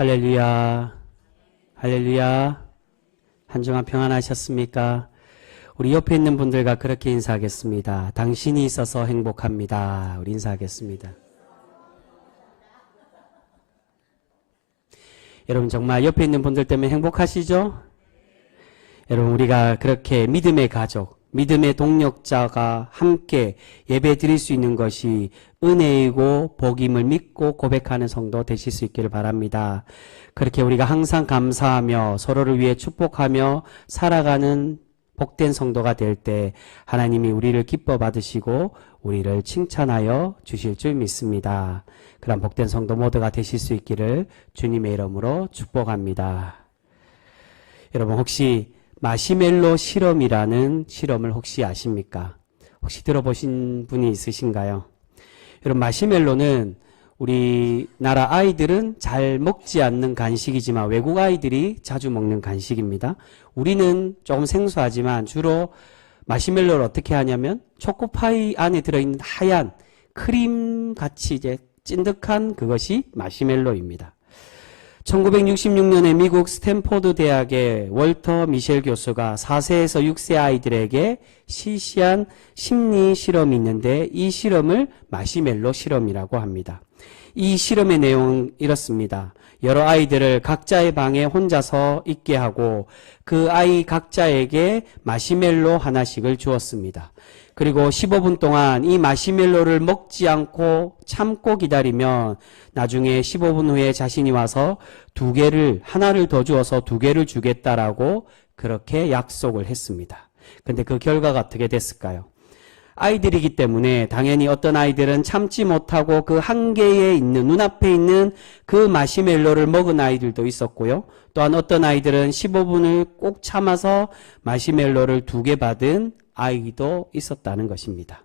할렐루야, 할렐루야. 한 주간 평안하셨습니까? 우리 옆에 있는 분들과 그렇게 인사하겠습니다. 당신이 있어서 행복합니다. 우리 인사하겠습니다. 여러분 정말 옆에 있는 분들 때문에 행복하시죠? 여러분 우리가 그렇게 믿음의 가족, 믿음의 동력자가 함께 예배 드릴 수 있는 것이 은혜이고 복임을 믿고 고백하는 성도 되실 수 있기를 바랍니다. 그렇게 우리가 항상 감사하며 서로를 위해 축복하며 살아가는 복된 성도가 될 때 하나님이 우리를 기뻐 받으시고 우리를 칭찬하여 주실 줄 믿습니다. 그런 복된 성도 모두가 되실 수 있기를 주님의 이름으로 축복합니다. 여러분 혹시 마시멜로 실험이라는 실험을 혹시 아십니까? 혹시 들어보신 분이 있으신가요? 여러분 마시멜로는 우리나라 아이들은 잘 먹지 않는 간식이지만 외국 아이들이 자주 먹는 간식입니다. 우리는 조금 생소하지만 주로 마시멜로를 어떻게 하냐면 초코파이 안에 들어있는 하얀 크림같이 이제 찐득한 그것이 마시멜로입니다. 1966년에 미국 스탠포드 대학의 월터 미셸 교수가 4세에서 6세 아이들에게 실시한 심리 실험이 있는데 이 실험을 마시멜로 실험이라고 합니다. 이 실험의 내용은 이렇습니다. 여러 아이들을 각자의 방에 혼자서 있게 하고 그 아이 각자에게 마시멜로 하나씩을 주었습니다. 그리고 15분 동안 이 마시멜로를 먹지 않고 참고 기다리면 나중에 15분 후에 자신이 와서 하나를 더 주어서 2개를 주겠다라고 그렇게 약속을 했습니다. 근데 그 결과가 어떻게 됐을까요? 아이들이기 때문에 당연히 어떤 아이들은 참지 못하고 그 한계에 있는 눈앞에 있는 그 마시멜로를 먹은 아이들도 있었고요. 또한 어떤 아이들은 15분을 꼭 참아서 마시멜로를 2개 받은 아이도 있었다는 것입니다.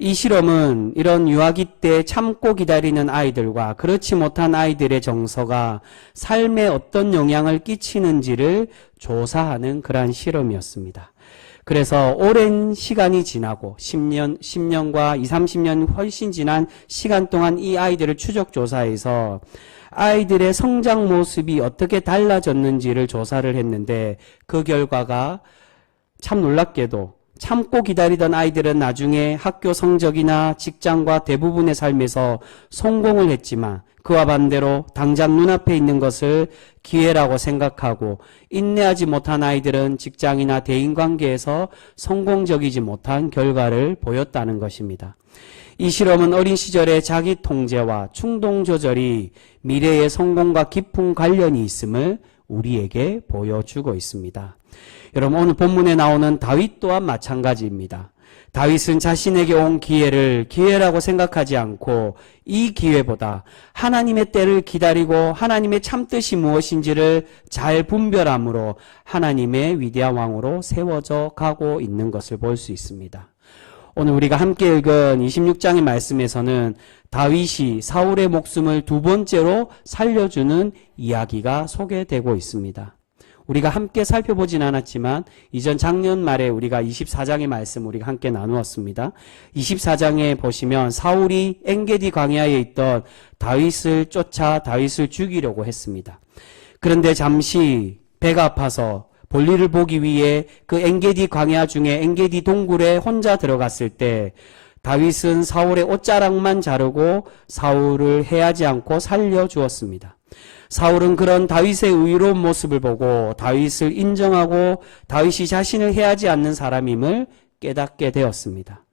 이 실험은 이런 유아기 때 참고 기다리는 아이들과 그렇지 못한 아이들의 정서가 삶에 어떤 영향을 끼치는지를 조사하는 그러한 실험이었습니다. 그래서 오랜 시간이 지나고 10년과 20, 30년 훨씬 지난 시간 동안 이 아이들을 추적 조사해서 아이들의 성장 모습이 어떻게 달라졌는지를 조사를 했는데 그 결과가 참 놀랍게도 참고 기다리던 아이들은 나중에 학교 성적이나 직장과 대부분의 삶에서 성공을 했지만 그와 반대로 당장 눈앞에 있는 것을 기회라고 생각하고 인내하지 못한 아이들은 직장이나 대인관계에서 성공적이지 못한 결과를 보였다는 것입니다. 이 실험은 어린 시절의 자기 통제와 충동 조절이 미래의 성공과 깊은 관련이 있음을 우리에게 보여주고 있습니다. 여러분 오늘 본문에 나오는 다윗 또한 마찬가지입니다. 다윗은 자신에게 온 기회를 기회라고 생각하지 않고 이 기회보다 하나님의 때를 기다리고 하나님의 참뜻이 무엇인지를 잘 분별함으로 하나님의 위대한 왕으로 세워져 가고 있는 것을 볼 수 있습니다. 오늘 우리가 함께 읽은 26장의 말씀에서는 다윗이 사울의 목숨을 2번째로 살려주는 이야기가 소개되고 있습니다. 우리가 함께 살펴보진 않았지만 이전 작년 말에 우리가 24장의 말씀 우리가 함께 나누었습니다. 24장에 보시면 사울이 엔게디 광야에 있던 다윗을 쫓아 다윗을 죽이려고 했습니다. 그런데 잠시 배가 아파서 볼일을 보기 위해 그 엔게디 광야 중에 엔게디 동굴에 혼자 들어갔을 때 다윗은 사울의 옷자락만 자르고 사울을 해하지 않고 살려주었습니다. 사울은 그런 다윗의 의로운 모습을 보고 다윗을 인정하고 다윗이 자신을 해하지 않는 사람임을 깨닫게 되었습니다.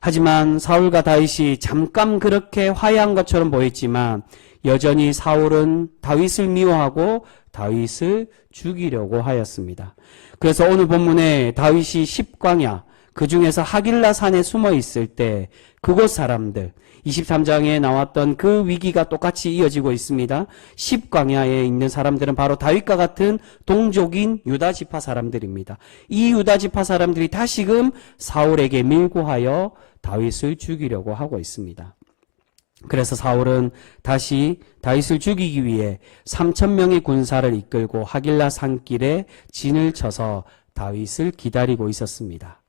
하지만 사울과 다윗이 잠깐 그렇게 화해한 것처럼 보였지만 여전히 사울은 다윗을 미워하고 다윗을 죽이려고 하였습니다. 그래서 오늘 본문에 다윗이 십광야 그 중에서 하길라 산에 숨어 있을 때 그곳 사람들 23장에 나왔던 그 위기가 똑같이 이어지고 있습니다. 십광야에 있는 사람들은 바로 다윗과 같은 동족인 유다지파 사람들입니다. 이 유다지파 사람들이 다시금 사울에게 밀고하여 다윗을 죽이려고 하고 있습니다. 그래서 사울은 다시 다윗을 죽이기 위해 3,000명의 군사를 이끌고 하길라 산길에 진을 쳐서 다윗을 기다리고 있었습니다.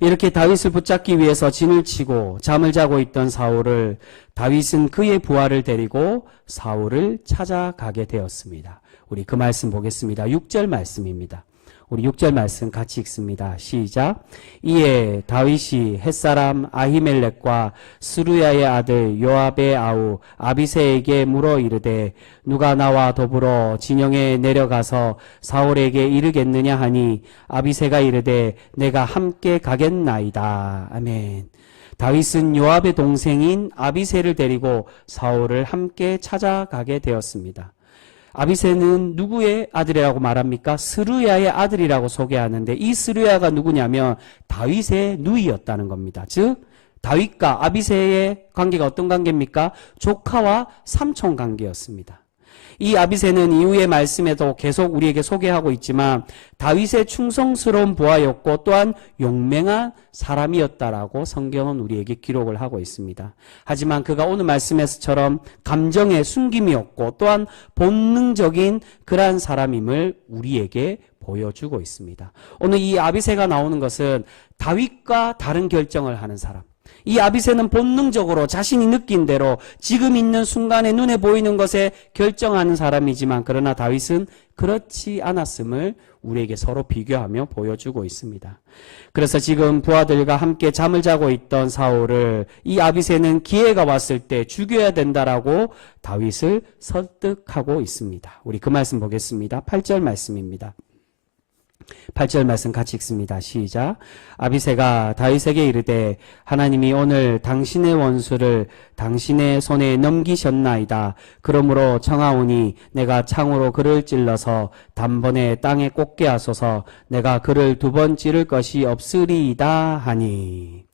이렇게 다윗을 붙잡기 위해서 진을 치고 잠을 자고 있던 사울을 다윗은 그의 부하를 데리고 사울을 찾아가게 되었습니다. 우리 그 말씀 보겠습니다. 6절 말씀입니다. 우리 6절 말씀 같이 읽습니다. 시작. 이에 다윗이 햇사람 아히멜렉과 스루야의 아들 요압의 아우 아비새에게 물어 이르되 누가 나와 더불어 진영에 내려가서 사울에게 이르겠느냐 하니 아비새가 이르되 내가 함께 가겠나이다. 아멘. 다윗은 요압의 동생인 아비새를 데리고 사울을 함께 찾아가게 되었습니다. 아비새는 누구의 아들이라고 말합니까? 스루야의 아들이라고 소개하는데 이 스루야가 누구냐면 다윗의 누이였다는 겁니다. 즉 다윗과 아비새의 관계가 어떤 관계입니까? 조카와 삼촌 관계였습니다. 이 아비새는 이후의 말씀에도 계속 우리에게 소개하고 있지만 다윗의 충성스러운 부하였고 또한 용맹한 사람이었다라고 성경은 우리에게 기록을 하고 있습니다. 하지만 그가 오늘 말씀에서처럼 감정의 숨김이었고 또한 본능적인 그러한 사람임을 우리에게 보여주고 있습니다. 오늘 이 아비새가 나오는 것은 다윗과 다른 결정을 하는 사람. 이 아비새는 본능적으로 자신이 느낀 대로 지금 있는 순간에 눈에 보이는 것에 결정하는 사람이지만 그러나 다윗은 그렇지 않았음을 우리에게 서로 비교하며 보여주고 있습니다. 그래서 지금 부하들과 함께 잠을 자고 있던 사울을 이 아비새는 기회가 왔을 때 죽여야 된다라고 다윗을 설득하고 있습니다. 우리 그 말씀 보겠습니다. 8절 말씀입니다. 8절 말씀 같이 읽습니다. 시작. 아비새가 다윗에게 이르되 하나님이 오늘 당신의 원수를 당신의 손에 넘기셨나이다. 그러므로 청하오니 내가 창으로 그를 찔러서 단번에 땅에 꽂게 하소서. 내가 그를 2번 찌를 것이 없으리이다 하니.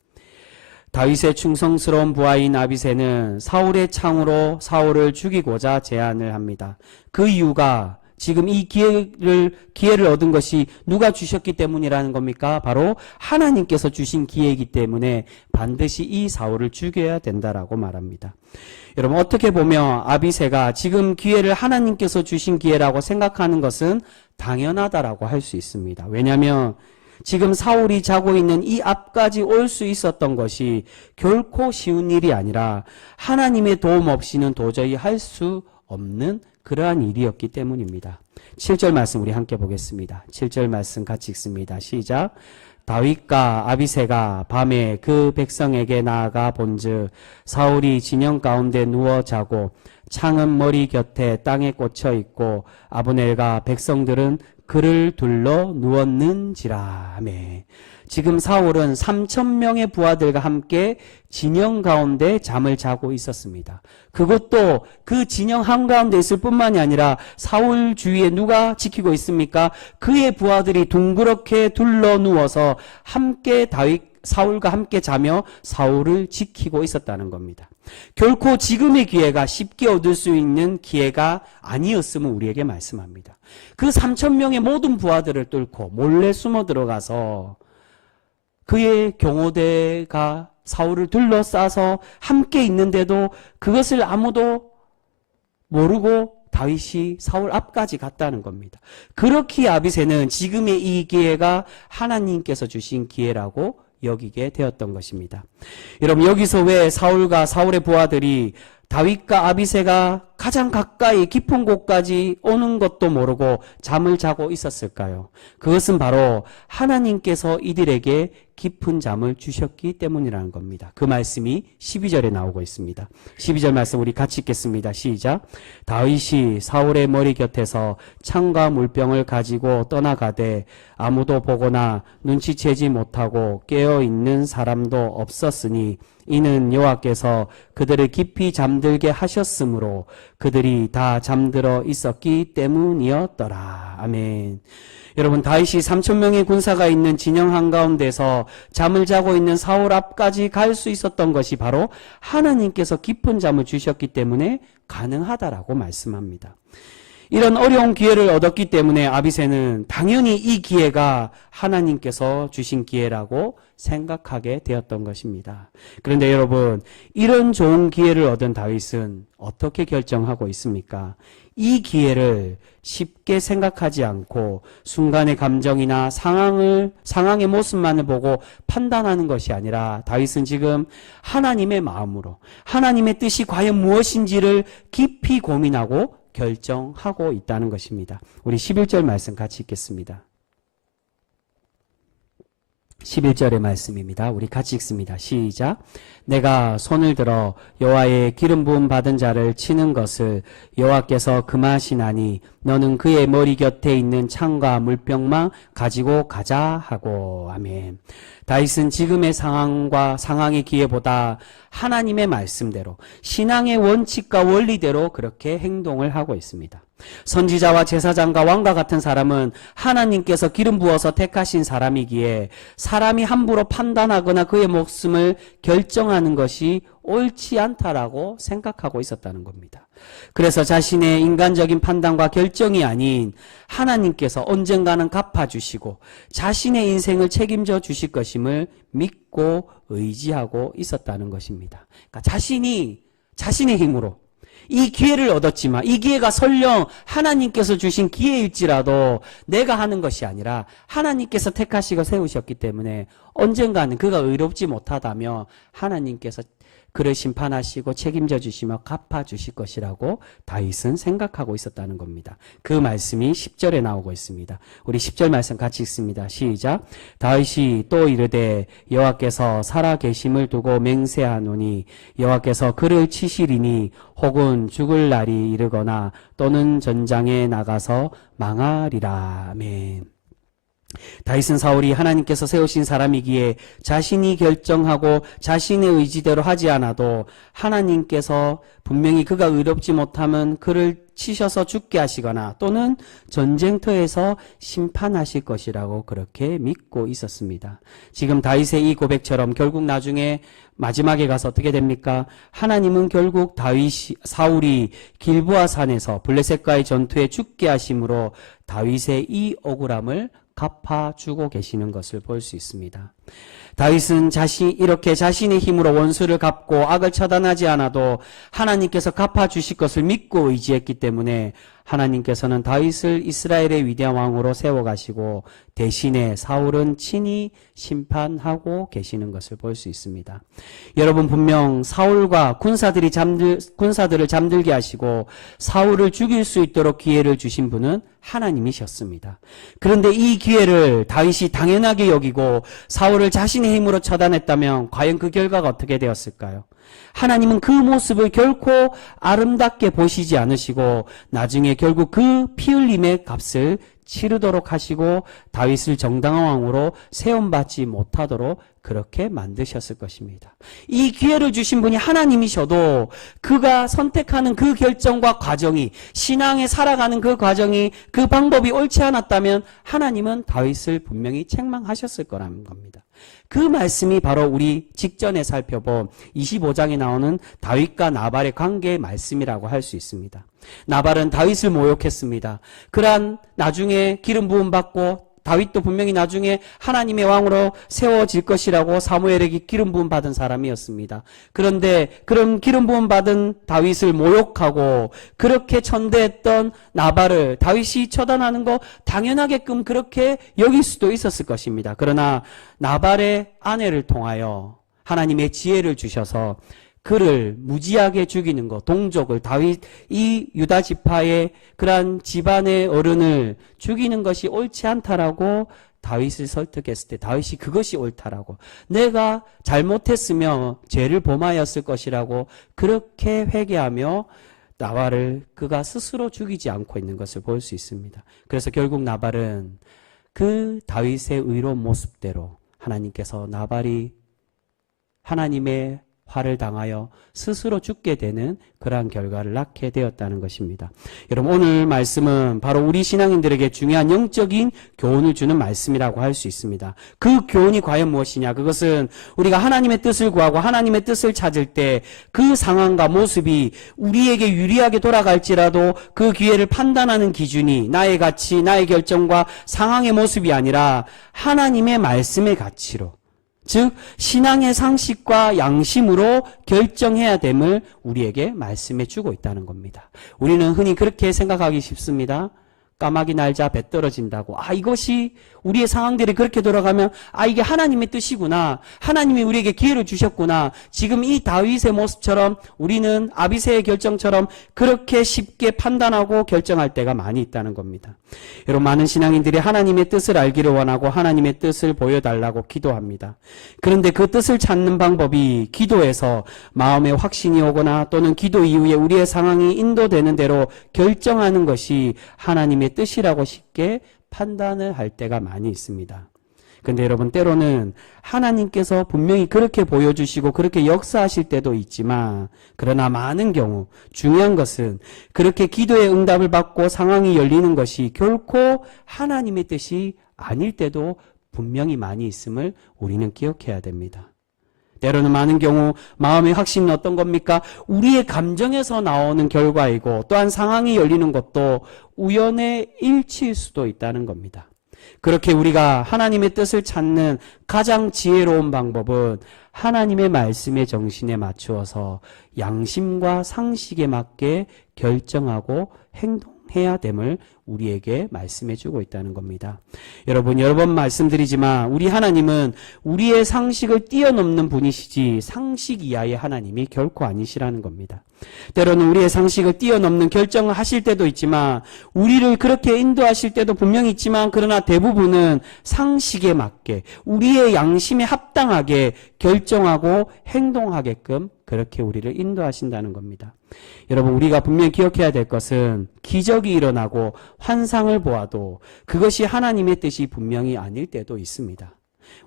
다윗의 충성스러운 부하인 아비새는 사울의 창으로 사울을 죽이고자 제안을 합니다. 그 이유가 지금 이 기회를 얻은 것이 누가 주셨기 때문이라는 겁니까? 바로 하나님께서 주신 기회이기 때문에 반드시 이 사울을 죽여야 된다라고 말합니다. 여러분 어떻게 보면 아비새가 지금 기회를 하나님께서 주신 기회라고 생각하는 것은 당연하다라고 할 수 있습니다. 왜냐하면 지금 사울이 자고 있는 이 앞까지 올 수 있었던 것이 결코 쉬운 일이 아니라 하나님의 도움 없이는 도저히 할 수 없는 그러한 일이었기 때문입니다. 7절 말씀 우리 함께 보겠습니다. 7절 말씀 같이 읽습니다. 시작. 다윗과 아비새가 밤에 그 백성에게 나아가 본즉 사울이 진영 가운데 누워 자고 창은 머리 곁에 땅에 꽂혀 있고 아브넬과 백성들은 그를 둘러 누웠는지라. 아멘. 지금 사울은 3,000명의 부하들과 함께 진영 가운데 잠을 자고 있었습니다. 그것도 그 진영 한가운데 있을 뿐만이 아니라 사울 주위에 누가 지키고 있습니까? 그의 부하들이 둥그렇게 둘러 누워서 함께 사울과 함께 자며 사울을 지키고 있었다는 겁니다. 결코 지금의 기회가 쉽게 얻을 수 있는 기회가 아니었음을 우리에게 말씀합니다. 그 3,000명의 모든 부하들을 뚫고 몰래 숨어 들어가서 그의 경호대가 사울을 둘러싸서 함께 있는데도 그것을 아무도 모르고 다윗이 사울 앞까지 갔다는 겁니다. 그렇기에 아비새는 지금의 이 기회가 하나님께서 주신 기회라고 여기게 되었던 것입니다. 여러분 여기서 왜 사울과 사울의 부하들이 다윗과 아비새가 가장 가까이 깊은 곳까지 오는 것도 모르고 잠을 자고 있었을까요? 그것은 바로 하나님께서 이들에게 깊은 잠을 주셨기 때문이라는 겁니다. 그 말씀이 12절에 나오고 있습니다. 12절 말씀 우리 같이 읽겠습니다. 시작. 다윗이 사울의 머리 곁에서 창과 물병을 가지고 떠나가되 아무도 보거나 눈치채지 못하고 깨어있는 사람도 없었으니 이는 여호와께서 그들을 깊이 잠들게 하셨으므로 그들이 다 잠들어 있었기 때문이었더라. 아멘. 여러분 다윗이 3,000명의 군사가 있는 진영 한가운데서 잠을 자고 있는 사울 앞까지 갈 수 있었던 것이 바로 하나님께서 깊은 잠을 주셨기 때문에 가능하다라고 말씀합니다. 이런 어려운 기회를 얻었기 때문에 아비새는 당연히 이 기회가 하나님께서 주신 기회라고 생각하게 되었던 것입니다. 그런데 여러분 이런 좋은 기회를 얻은 다윗은 어떻게 결정하고 있습니까? 이 기회를 쉽게 생각하지 않고 순간의 감정이나 상황의 모습만을 보고 판단하는 것이 아니라 다윗은 지금 하나님의 마음으로 하나님의 뜻이 과연 무엇인지를 깊이 고민하고 결정하고 있다는 것입니다. 우리 11절 말씀 같이 읽겠습니다. 11절의 말씀입니다. 우리 같이 읽습니다. 시작. 내가 손을 들어 여호와의 기름 부음 받은 자를 치는 것을 여호와께서 금하시나니 너는 그의 머리 곁에 있는 창과 물병만 가지고 가자 하고. 아멘. 다윗은 지금의 상황의 기회보다 하나님의 말씀대로 신앙의 원칙과 원리대로 그렇게 행동을 하고 있습니다. 선지자와 제사장과 왕과 같은 사람은 하나님께서 기름 부어서 택하신 사람이기에 사람이 함부로 판단하거나 그의 목숨을 결정하는 것이 옳지 않다라고 생각하고 있었다는 겁니다. 그래서 자신의 인간적인 판단과 결정이 아닌 하나님께서 언젠가는 갚아주시고 자신의 인생을 책임져 주실 것임을 믿고 의지하고 있었다는 것입니다. 그러니까 자신의 힘으로 이 기회를 얻었지만 이 기회가 설령 하나님께서 주신 기회일지라도 내가 하는 것이 아니라 하나님께서 택하시고 세우셨기 때문에 언젠가는 그가 의롭지 못하다며 하나님께서 그를 심판하시고 책임져 주시며 갚아 주실 것이라고 다윗은 생각하고 있었다는 겁니다. 그 말씀이 10절에 나오고 있습니다. 우리 10절 말씀 같이 읽습니다. 시작. 다윗이 또 이르되 여호와께서 살아 계심을 두고 맹세하노니 여호와께서 그를 치시리니 혹은 죽을 날이 이르거나 또는 전장에 나가서 망하리라. 아멘. 다윗은 사울이 하나님께서 세우신 사람이기에 자신이 결정하고 자신의 의지대로 하지 않아도 하나님께서 분명히 그가 의롭지 못하면 그를 치셔서 죽게 하시거나 또는 전쟁터에서 심판하실 것이라고 그렇게 믿고 있었습니다. 지금 다윗의 이 고백처럼 결국 나중에 마지막에 가서 어떻게 됩니까? 하나님은 결국 사울이 길보아 산에서 블레셋과의 전투에 죽게 하심으로 다윗의 이 억울함을 갚아주고 계시는 것을 볼 수 있습니다. 다윗은 이렇게 자신의 힘으로 원수를 갚고 악을 처단하지 않아도 하나님께서 갚아주실 것을 믿고 의지했기 때문에 하나님께서는 다윗을 이스라엘의 위대한 왕으로 세워가시고 대신에 사울은 친히 심판하고 계시는 것을 볼 수 있습니다. 여러분, 분명 사울과 군사들을 잠들게 하시고 사울을 죽일 수 있도록 기회를 주신 분은 하나님이셨습니다. 그런데 이 기회를 다윗이 당연하게 여기고 사울을 자신의 힘으로 처단했다면 과연 그 결과가 어떻게 되었을까요? 하나님은 그 모습을 결코 아름답게 보시지 않으시고 나중에 결국 그 피 흘림의 값을 치르도록 하시고 다윗을 정당한 왕으로 세움받지 못하도록 그렇게 만드셨을 것입니다. 이 기회를 주신 분이 하나님이셔도 그가 선택하는 그 결정과 과정이, 신앙에 살아가는 그 과정이, 그 방법이 옳지 않았다면 하나님은 다윗을 분명히 책망하셨을 거라는 겁니다. 그 말씀이 바로 우리 직전에 살펴본 25장에 나오는 다윗과 나발의 관계의 말씀이라고 할 수 있습니다. 나발은 다윗을 모욕했습니다. 그러한 나중에 기름 부음 받고 다윗도 분명히 나중에 하나님의 왕으로 세워질 것이라고 사무엘에게 기름 부음 받은 사람이었습니다. 그런데 그런 기름 부음 받은 다윗을 모욕하고 그렇게 천대했던 나발을 다윗이 처단하는 거 당연하게끔 그렇게 여길 수도 있었을 것입니다. 그러나 나발의 아내를 통하여 하나님의 지혜를 주셔서 그를 무지하게 죽이는 것, 동족을, 이 유다 지파의 그러한 집안의 어른을 죽이는 것이 옳지 않다라고 다윗을 설득했을 때 다윗이 그것이 옳다라고, 내가 잘못했으며 죄를 범하였을 것이라고 그렇게 회개하며 나발을 그가 스스로 죽이지 않고 있는 것을 볼 수 있습니다. 그래서 결국 나발은 그 다윗의 의로운 모습대로 하나님께서 나발이 하나님의 화를 당하여 스스로 죽게 되는 그러한 결과를 낳게 되었다는 것입니다. 여러분, 오늘 말씀은 바로 우리 신앙인들에게 중요한 영적인 교훈을 주는 말씀이라고 할 수 있습니다. 그 교훈이 과연 무엇이냐? 그것은 우리가 하나님의 뜻을 구하고 하나님의 뜻을 찾을 때 그 상황과 모습이 우리에게 유리하게 돌아갈지라도 그 기회를 판단하는 기준이 나의 가치, 나의 결정과 상황의 모습이 아니라 하나님의 말씀의 가치로, 즉 신앙의 상식과 양심으로 결정해야 됨을 우리에게 말씀해 주고 있다는 겁니다. 우리는 흔히 그렇게 생각하기 쉽습니다. 까마귀 날자 배 떨어진다고. 이것이 우리의 상황들이 그렇게 돌아가면 이게 하나님의 뜻이구나. 하나님이 우리에게 기회를 주셨구나. 지금 이 다윗의 모습처럼 우리는 아비새의 결정처럼 그렇게 쉽게 판단하고 결정할 때가 많이 있다는 겁니다. 여러분, 많은 신앙인들이 하나님의 뜻을 알기를 원하고 하나님의 뜻을 보여달라고 기도합니다. 그런데 그 뜻을 찾는 방법이 기도에서 마음에 확신이 오거나 또는 기도 이후에 우리의 상황이 인도되는 대로 결정하는 것이 하나님의 뜻이라고 쉽게 판단을 할 때가 많이 있습니다. 그런데 여러분, 때로는 하나님께서 분명히 그렇게 보여주시고 그렇게 역사하실 때도 있지만, 그러나 많은 경우 중요한 것은 그렇게 기도의 응답을 받고 상황이 열리는 것이 결코 하나님의 뜻이 아닐 때도 분명히 많이 있음을 우리는 기억해야 됩니다. 때로는 많은 경우 마음의 확신은 어떤 겁니까? 우리의 감정에서 나오는 결과이고, 또한 상황이 열리는 것도 우연의 일치일 수도 있다는 겁니다. 그렇게 우리가 하나님의 뜻을 찾는 가장 지혜로운 방법은 하나님의 말씀의 정신에 맞추어서 양심과 상식에 맞게 결정하고 행동해야 됨을 우리에게 말씀해 주고 있다는 겁니다. 여러분, 여러 번 말씀드리지만 우리 하나님은 우리의 상식을 뛰어넘는 분이시지 상식 이하의 하나님이 결코 아니시라는 겁니다. 때로는 우리의 상식을 뛰어넘는 결정을 하실 때도 있지만, 우리를 그렇게 인도하실 때도 분명히 있지만, 그러나 대부분은 상식에 맞게 우리의 양심에 합당하게 결정하고 행동하게끔 그렇게 우리를 인도하신다는 겁니다. 여러분, 우리가 분명히 기억해야 될 것은 기적이 일어나고 환상을 보아도 그것이 하나님의 뜻이 분명히 아닐 때도 있습니다.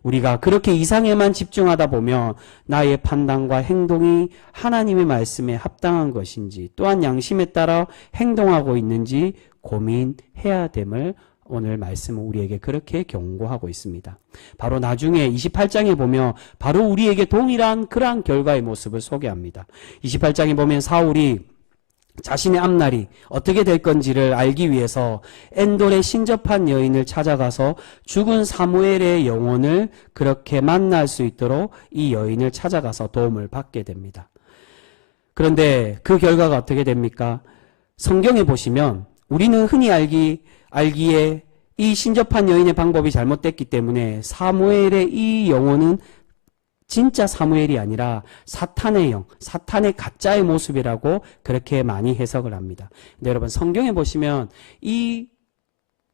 우리가 그렇게 이상에만 집중하다 보면 나의 판단과 행동이 하나님의 말씀에 합당한 것인지, 또한 양심에 따라 행동하고 있는지 고민해야 됨을 오늘 말씀은 우리에게 그렇게 경고하고 있습니다. 바로 나중에 28장에 보면 바로 우리에게 동일한 그러한 결과의 모습을 소개합니다. 28장에 보면 사울이 자신의 앞날이 어떻게 될 건지를 알기 위해서 엔돌에 신접한 여인을 찾아가서 죽은 사무엘의 영혼을 그렇게 만날 수 있도록 이 여인을 찾아가서 도움을 받게 됩니다. 그런데 그 결과가 어떻게 됩니까? 성경에 보시면 우리는 흔히 알기에 이 신접한 여인의 방법이 잘못됐기 때문에 사무엘의 이 영혼은 진짜 사무엘이 아니라 사탄의 영, 사탄의 가짜의 모습이라고 그렇게 많이 해석을 합니다. 근데 여러분, 성경에 보시면 이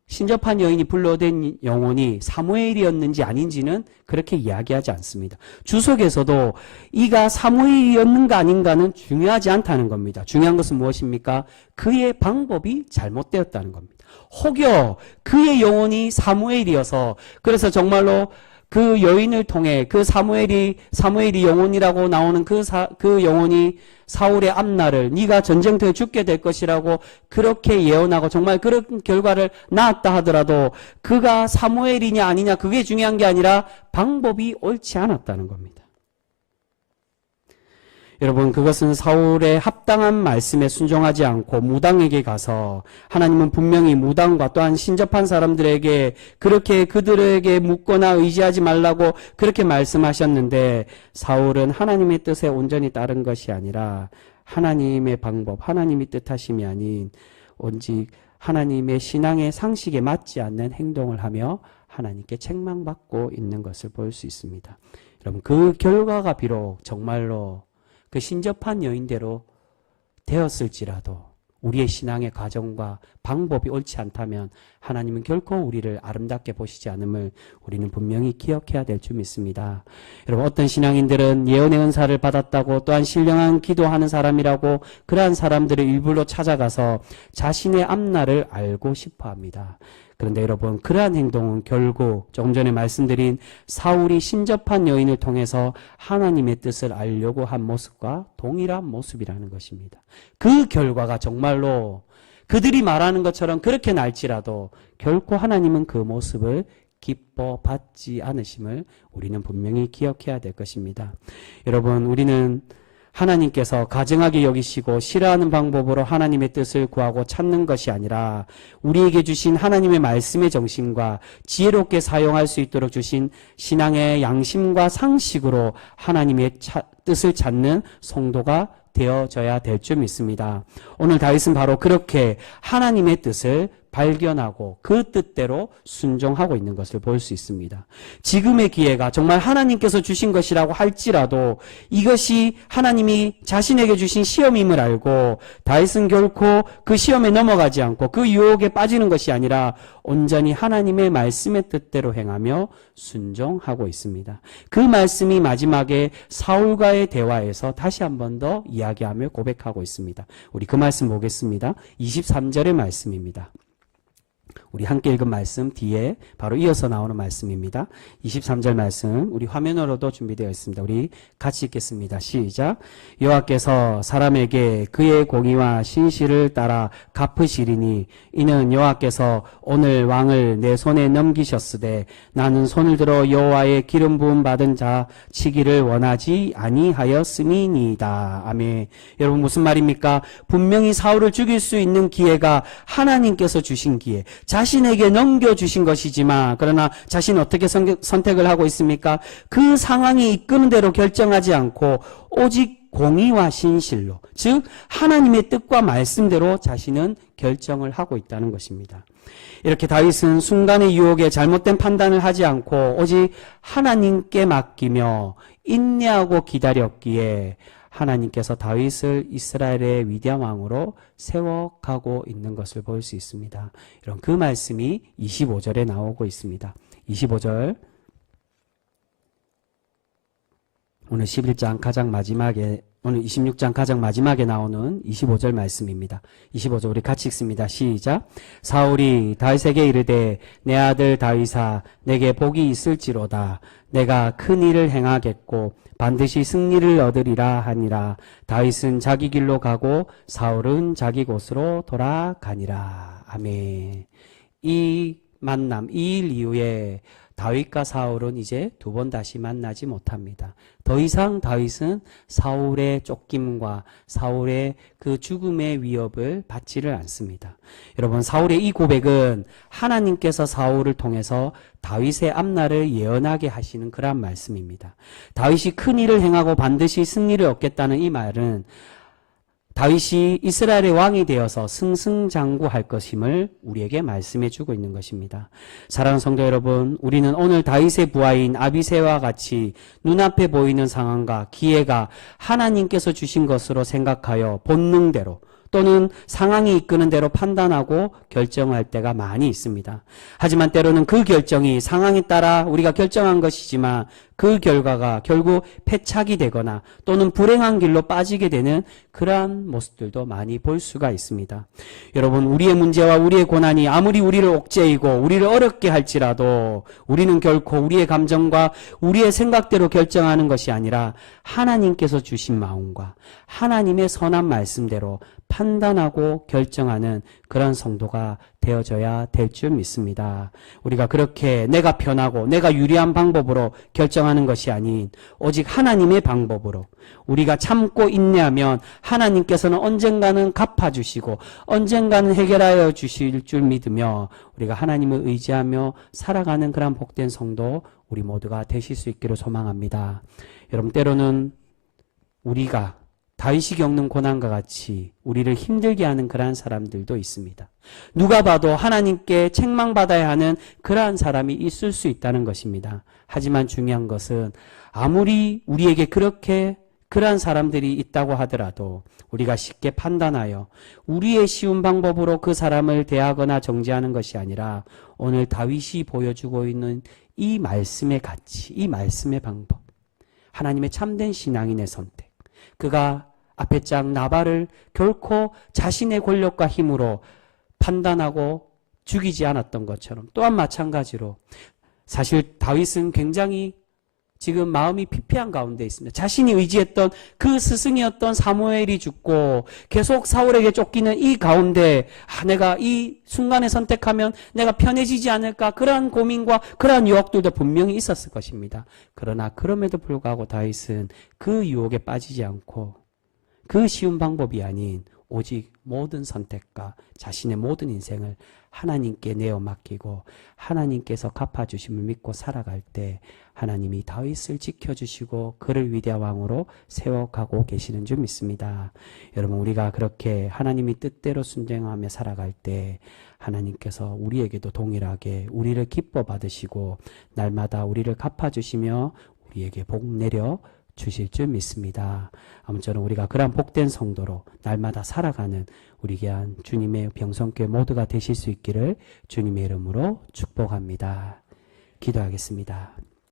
신접한 여인이 불러댄 영혼이 사무엘이었는지 아닌지는 그렇게 이야기하지 않습니다. 주석에서도 이가 사무엘이었는가 아닌가는 중요하지 않다는 겁니다. 중요한 것은 무엇입니까? 그의 방법이 잘못되었다는 겁니다. 혹여 그의 영혼이 사무엘이어서, 그래서 정말로 그 여인을 통해 그 사무엘이 영혼이라고 나오는 그 영혼이 사울의 앞날을 네가 전쟁터에 죽게 될 것이라고 그렇게 예언하고 정말 그런 결과를 낳았다 하더라도 그가 사무엘이냐 아니냐 그게 중요한 게 아니라 방법이 옳지 않았다는 겁니다. 여러분, 그것은 사울의 합당한 말씀에 순종하지 않고 무당에게 가서, 하나님은 분명히 무당과 또한 신접한 사람들에게 그렇게 그들에게 묻거나 의지하지 말라고 그렇게 말씀하셨는데, 사울은 하나님의 뜻에 온전히 따른 것이 아니라 하나님의 방법, 하나님이 뜻하심이 아닌 오직 하나님의 신앙의 상식에 맞지 않는 행동을 하며 하나님께 책망받고 있는 것을 볼 수 있습니다. 여러분, 그 결과가 비록 정말로 그 신접한 여인대로 되었을지라도 우리의 신앙의 과정과 방법이 옳지 않다면 하나님은 결코 우리를 아름답게 보시지 않음을 우리는 분명히 기억해야 될 줄 믿습니다. 여러분, 어떤 신앙인들은 예언의 은사를 받았다고 또한 신령한 기도하는 사람이라고 그러한 사람들을 일부러 찾아가서 자신의 앞날을 알고 싶어 합니다. 그런데 여러분, 그러한 행동은 결국 조금 전에 말씀드린 사울이 신접한 여인을 통해서 하나님의 뜻을 알려고 한 모습과 동일한 모습이라는 것입니다. 그 결과가 정말로 그들이 말하는 것처럼 그렇게 날지라도 결코 하나님은 그 모습을 기뻐 받지 않으심을 우리는 분명히 기억해야 될 것입니다. 여러분, 우리는 하나님께서 가증하게 여기시고 싫어하는 방법으로 하나님의 뜻을 구하고 찾는 것이 아니라 우리에게 주신 하나님의 말씀의 정신과 지혜롭게 사용할 수 있도록 주신 신앙의 양심과 상식으로 하나님의 뜻을 찾는 성도가 되어져야 될 줄 믿습니다. 오늘 다윗은 바로 그렇게 하나님의 뜻을 발견하고 그 뜻대로 순종하고 있는 것을 볼 수 있습니다. 지금의 기회가 정말 하나님께서 주신 것이라고 할지라도 이것이 하나님이 자신에게 주신 시험임을 알고 다윗은 결코 그 시험에 넘어가지 않고 그 유혹에 빠지는 것이 아니라 온전히 하나님의 말씀의 뜻대로 행하며 순종하고 있습니다. 그 말씀이 마지막에 사울과의 대화에서 다시 한 번 더 이야기하며 고백하고 있습니다. 우리 그 말씀 보겠습니다. 23절의 말씀입니다. 우리 함께 읽은 말씀 뒤에 바로 이어서 나오는 말씀입니다. 23절 말씀 우리 화면으로도 준비되어 있습니다. 우리 같이 읽겠습니다. 시작. 여호와께서 사람에게 그의 공의와 신실을 따라 갚으시리니 이는 여호와께서 오늘 왕을 내 손에 넘기셨으되 나는 손을 들어 여호와의 기름 부음 받은 자 치기를 원하지 아니하였음이니이다. 아멘. 여러분 무슨 말입니까? 분명히 사울을 죽일 수 있는 기회가 하나님께서 주신 기회, 자신에게 넘겨주신 것이지만 그러나 자신은 어떻게 선택을 하고 있습니까? 그 상황이 이끄는 대로 결정하지 않고 오직 공의와 신실로, 즉 하나님의 뜻과 말씀대로 자신은 결정을 하고 있다는 것입니다. 이렇게 다윗은 순간의 유혹에 잘못된 판단을 하지 않고 오직 하나님께 맡기며 인내하고 기다렸기에 하나님께서 다윗을 이스라엘의 위대한 왕으로 세워가고 있는 것을 볼 수 있습니다. 이런 그 말씀이 25절에 나오고 있습니다. 25절 오늘 11장 가장 마지막에 오늘 26장 가장 마지막에 나오는 25절 말씀입니다. 25절 우리 같이 읽습니다. 시작. 사울이 다윗에게 이르되 내 아들 다윗아 내게 복이 있을지로다. 내가 큰 일을 행하겠고 반드시 승리를 얻으리라 하니라. 다윗은 자기 길로 가고 사울은 자기 곳으로 돌아가니라. 아멘. 이 만남, 이 일 이후에 다윗과 사울은 이제 두 번 다시 만나지 못합니다. 더 이상 다윗은 사울의 쫓김과 사울의 그 죽음의 위협을 받지를 않습니다. 여러분 사울의 이 고백은 하나님께서 사울을 통해서 다윗의 앞날을 예언하게 하시는 그러한 말씀입니다. 다윗이 큰 일을 행하고 반드시 승리를 얻겠다는 이 말은 다윗이 이스라엘의 왕이 되어서 승승장구할 것임을 우리에게 말씀해 주고 있는 것입니다. 사랑하는 성도 여러분, 우리는 오늘 다윗의 부하인 아비새와 같이 눈앞에 보이는 상황과 기회가 하나님께서 주신 것으로 생각하여 본능대로 또는 상황이 이끄는 대로 판단하고 결정할 때가 많이 있습니다. 하지만 때로는 그 결정이 상황에 따라 우리가 결정한 것이지만 그 결과가 결국 패착이 되거나 또는 불행한 길로 빠지게 되는 그러한 모습들도 많이 볼 수가 있습니다. 여러분 우리의 문제와 우리의 고난이 아무리 우리를 옥죄이고 우리를 어렵게 할지라도 우리는 결코 우리의 감정과 우리의 생각대로 결정하는 것이 아니라 하나님께서 주신 마음과 하나님의 선한 말씀대로 판단하고 결정하는 그런 성도가 되어져야 될 줄 믿습니다. 우리가 그렇게 내가 편하고 내가 유리한 방법으로 결정하는 것이 아닌 오직 하나님의 방법으로 우리가 참고 인내하면 하나님께서는 언젠가는 갚아주시고 언젠가는 해결하여 주실 줄 믿으며 우리가 하나님을 의지하며 살아가는 그런 복된 성도 우리 모두가 되실 수 있기를 소망합니다. 여러분 때로는 우리가 다윗이 겪는 고난과 같이 우리를 힘들게 하는 그러한 사람들도 있습니다. 누가 봐도 하나님께 책망받아야 하는 그러한 사람이 있을 수 있다는 것입니다. 하지만 중요한 것은 아무리 우리에게 그렇게 그러한 사람들이 있다고 하더라도 우리가 쉽게 판단하여 우리의 쉬운 방법으로 그 사람을 대하거나 정죄하는 것이 아니라 오늘 다윗이 보여주고 있는 이 말씀의 가치, 이 말씀의 방법, 하나님의 참된 신앙인의 선택, 그가 앞에 장 나발을 결코 자신의 권력과 힘으로 판단하고 죽이지 않았던 것처럼 또한 마찬가지로 사실 다윗은 굉장히 지금 마음이 피폐한 가운데 있습니다. 자신이 의지했던 그 스승이었던 사무엘이 죽고 계속 사울에게 쫓기는 이 가운데 내가 이 순간에 선택하면 내가 편해지지 않을까 그러한 고민과 그러한 유혹들도 분명히 있었을 것입니다. 그러나 그럼에도 불구하고 다윗은 그 유혹에 빠지지 않고 그 쉬운 방법이 아닌 오직 모든 선택과 자신의 모든 인생을 하나님께 내어 맡기고 하나님께서 갚아주심을 믿고 살아갈 때 하나님이 다윗을 지켜주시고 그를 위대한 왕으로 세워가고 계시는 줄 믿습니다. 여러분, 우리가 그렇게 하나님이 뜻대로 순종하며 살아갈 때 하나님께서 우리에게도 동일하게 우리를 기뻐 받으시고 날마다 우리를 갚아주시며 우리에게 복 내려 주실 줄 믿습니다. 아무쪼록 우리가 그러한 복된 성도로 날마다 살아가는 우리 귀한 주님의 병성교회 모두가 되실 수 있기를 주님의 이름으로 축복합니다. 기도하겠습니다.